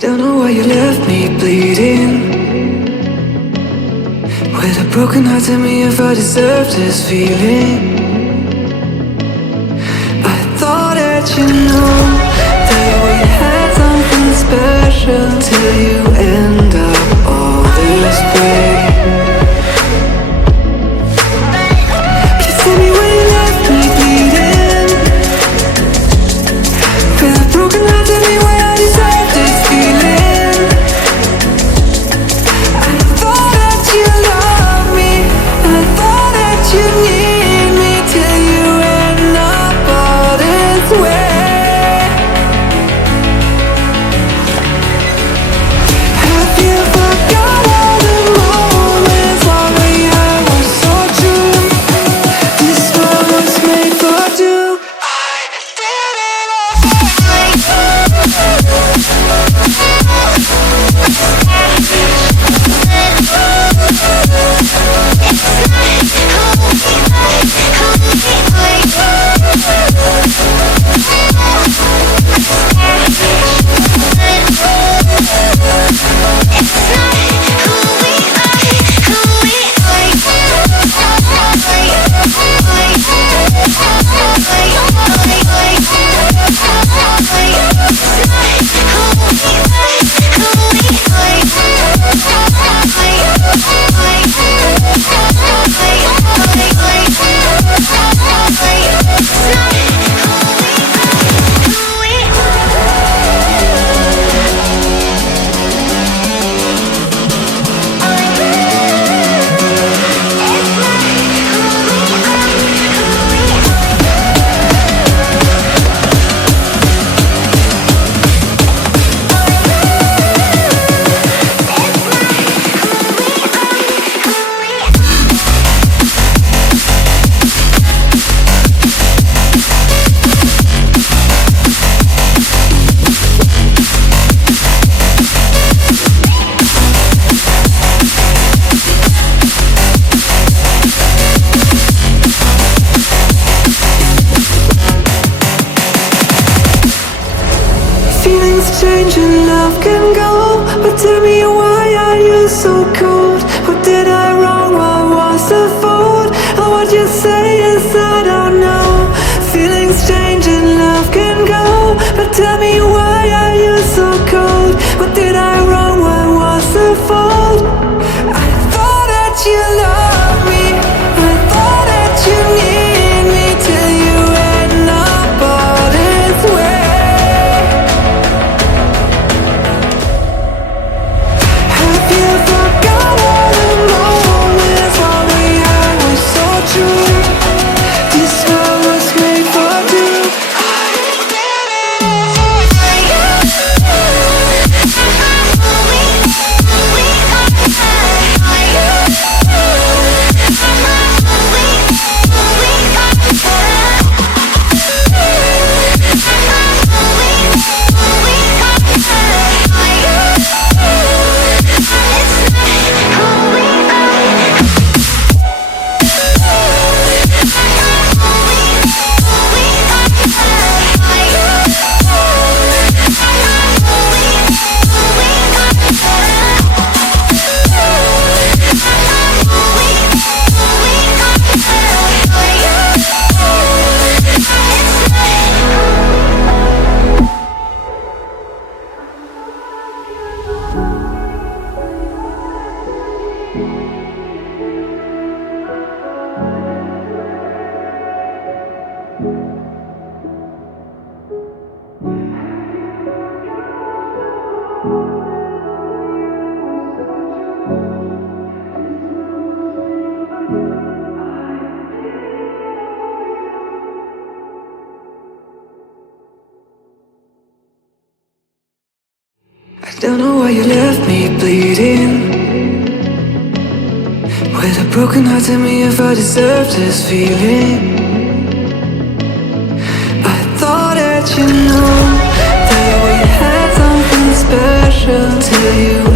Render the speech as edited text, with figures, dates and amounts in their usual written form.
Don't know why you left me bleeding. With a broken heart, tell me if I deserve this feeling. I thought that you know that we had something special till you end up all this way. Please tell me why you left me bleeding. With a broken heart, tell me why I deserve this feeling. I thought that you loved me, I thought that you need me till you end up all this way. Have you forgot all the moments while we had was so true? This world was made for two. I did it change and love can go, but tell me why are you so cold? What did I wrong? What was the fault? Or what you say is I don't know. Feelings change and love can go, but tell me why are you so cold? What did I wrong? What was the fault? I thought that you loved me, I thought that you need me till you end up all this way. Don't know why you left me bleeding. With a broken heart, tell me if I deserve this feeling. I thought that you know that we had something special till you